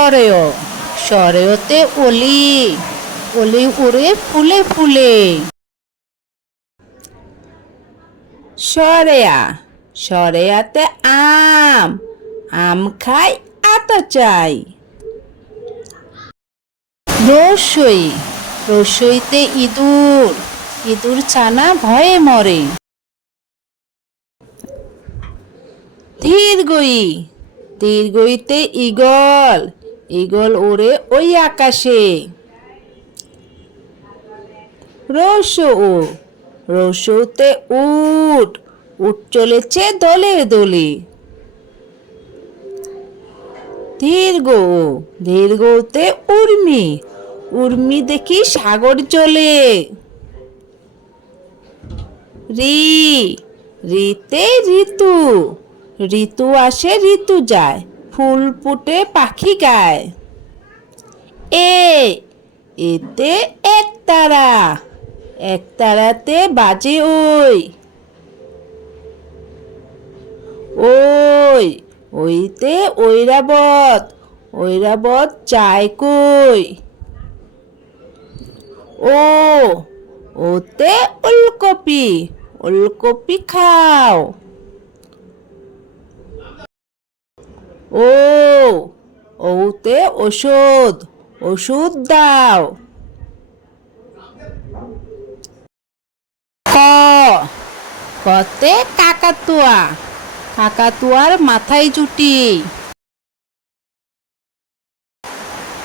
সরেও, সরেওতে অলি অলি উড়ে ফুলে ফুলে। সরেয়া, সরেয়াতে আম আম খাই আতা চাই। রসই, রসইতে ইঁদুর ইঁদুর ছানা ভয়ে মরে। ধীরগই ধীরগইতে ইগল ইগল ওড়ে ওই আকাশে। রসৌ রসৌতে উট উট চলেছে দলে দলে। দীর্ঘ দীর্ঘতে উর্মি উর্মি দেখি সাগর চলে রি, রিতে ঋতু ঋতু আসে ঋতু যায়। ফুল ফুটে পাখি গায়। এ, এতে এক তারা, এক তারাতে বাজে ওই। ওই, ওইতে ঐরাবত ঐরাবত চায় কই? ও, ওতে ওলকপি ওলকপি খাও। ও, ওতে ওষুধ ওষুধ দাও। কতে কাকাতুয়া, কাকাতুয়ার মাথায় জুটি।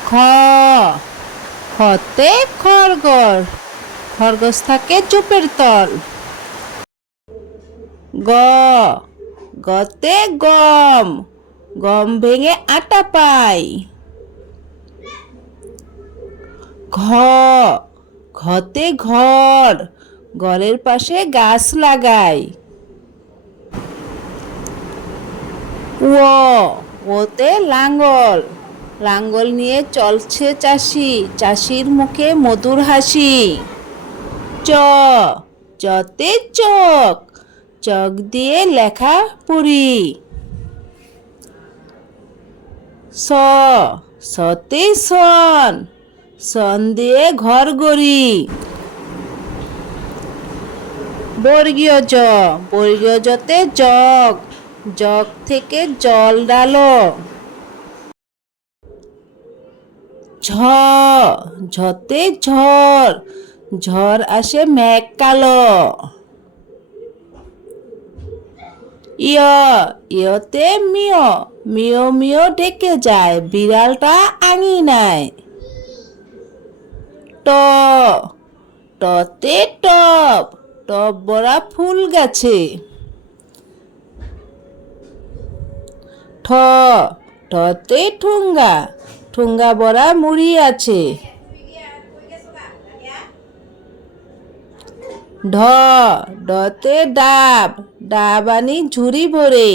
খ, খতে খরগোশ খরগোশ থাকে চুপের তল। গ, গতে গম গম ভেঙে আটা পাই। ঘ, ঘতে ঘর ঘরের পাশে গাছ লাগাই। ওতে লাঙ্গল লাঙ্গল নিয়ে চলছে চাষি, চাষির মুখে মধুর হাসি। চ চতে চক চক দিয়ে লেখা পড়ি স সতে সন সন দিয়ে ঘর গড়ি বর্গীয় জ, বর্গীয় জতে জগ জগ থেকে জল ডালো। ঝ, ঝতে ঝড় ঝড় আসে মেঘ কালো ইয়, ইয়তে মিয় মিয় মিয় ডেকে যায়, বিড়ালটা আঙি নাই। টতে টপ টপ বড়া ফুল গাছে। ঠ ঠতে ঠুঙ্গা ঠুঙ্গা বড়া মুড়ি আছে। ঢ, ডতে ডাব ডাব আনি ঝুড়ি ভরে।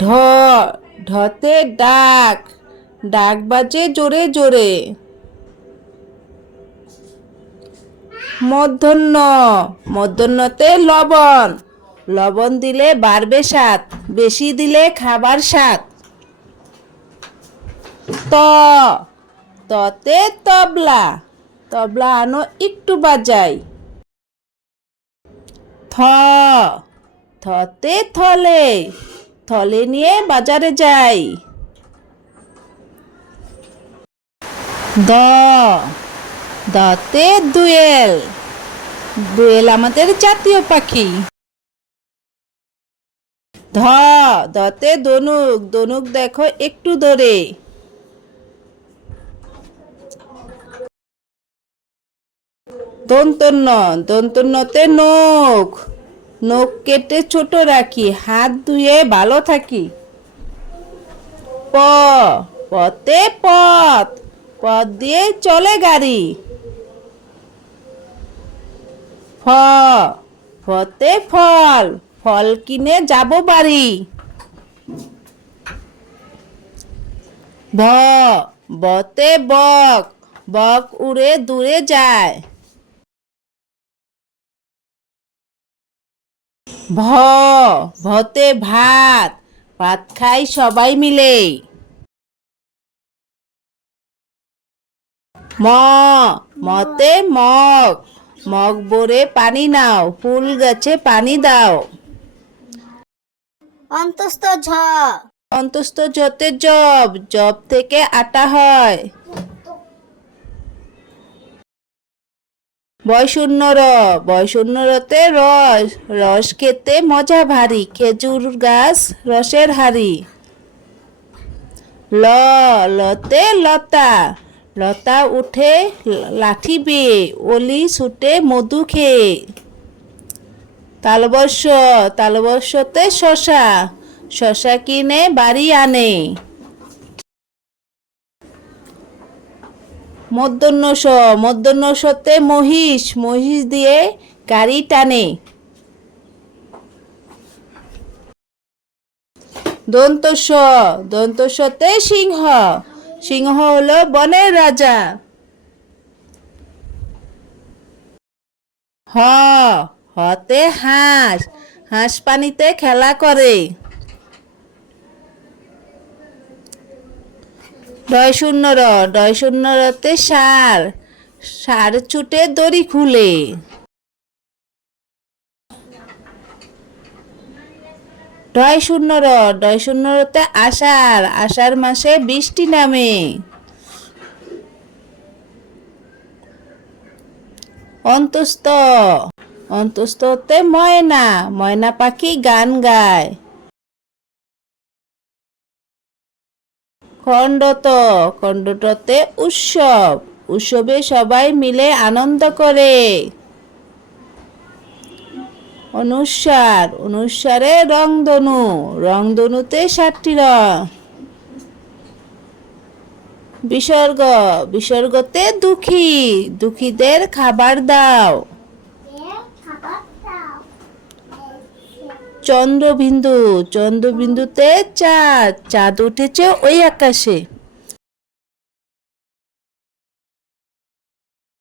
ঢ, ঢতে ডাক ডাক বাজে জোরে জোরে। মধ্যাহ্ন, মধ্যাহ্নতে লবণ লবণ দিলে বাড়বে স্বাদ, বেশি দিলে খাবার স্বাদ। ত, ততে তবলা তবলা আনো, একটু বাজাই। থ, থতে থলে থলে নিয়ে বাজারে যাই। দ, দতে দুয়েল দুয়েল আমাদের জাতীয় পাখি। ধ, দতে দনুক দনুক দেখো একটু দূরে। দন্তন্য দন্তন্যতে নখ। নখ কেটে ছোট রাখি, হাত ধুয়ে ভালো থাকি। প পতে পথ পথ দিয়ে চলে গাড়ি। ফ ফতে ফল ফল কিনে যাব বাড়ি। ভ, বতে বক বক উড়ে দূরে যায়। ভ ভতে ভাত ভাত খাই সবাই মিলে। ম মতে মগ মগ ভরে পানি নাও ফুল গাছে পানি দাও। অন্তস্থ ঝ। অন্তস্থ যতে জব জব থেকে আটা হয়। বয়শূন্য র বয়শূন্য রতে রস রস খেতে মজা ভারী, খেজুর গাছ, রসের হাড়ি। ল, লতে লতা লতা উঠে লাঠি বেয়ে, অলি ছুটে মধু খেয়ে। তালবর্ষ, তালবর্ষতে শশা শশা কিনে বাড়ি আনে। মধ্যাহ্ন স সতে মহিষ মহিষ দিয়ে গাড়ি টানে। দন্ত স সতে সিংহ সিংহ হলো বনের রাজা। হ, হতে হাঁস হাঁস পানিতে খেলা করে। ডয় শূন্য র ডয় শূন্য রতে সার সার ছুটে দড়ি খুলে। ডয় শূন্য র ডয় শূন্য রতে আষাঢ় আষাঢ় মাসে বৃষ্টি নামে। অন্তস্থ, অন্তস্থতে ময়না ময়না পাখি গান গায়। খণ্ডত, খণ্ডটতে উৎসব উৎসবে সবাই মিলে আনন্দ করে অনুসার অনুসারে রংধনু রংধনুতে সাতটি রং বিসর্গ বিসর্গতে দুঃখী। দুঃখীদের খাবার দাও। চন্দ্রবিন্দু চন্দ্রবিন্দুতে চাঁদ চাঁদ উঠেছে ওই আকাশে।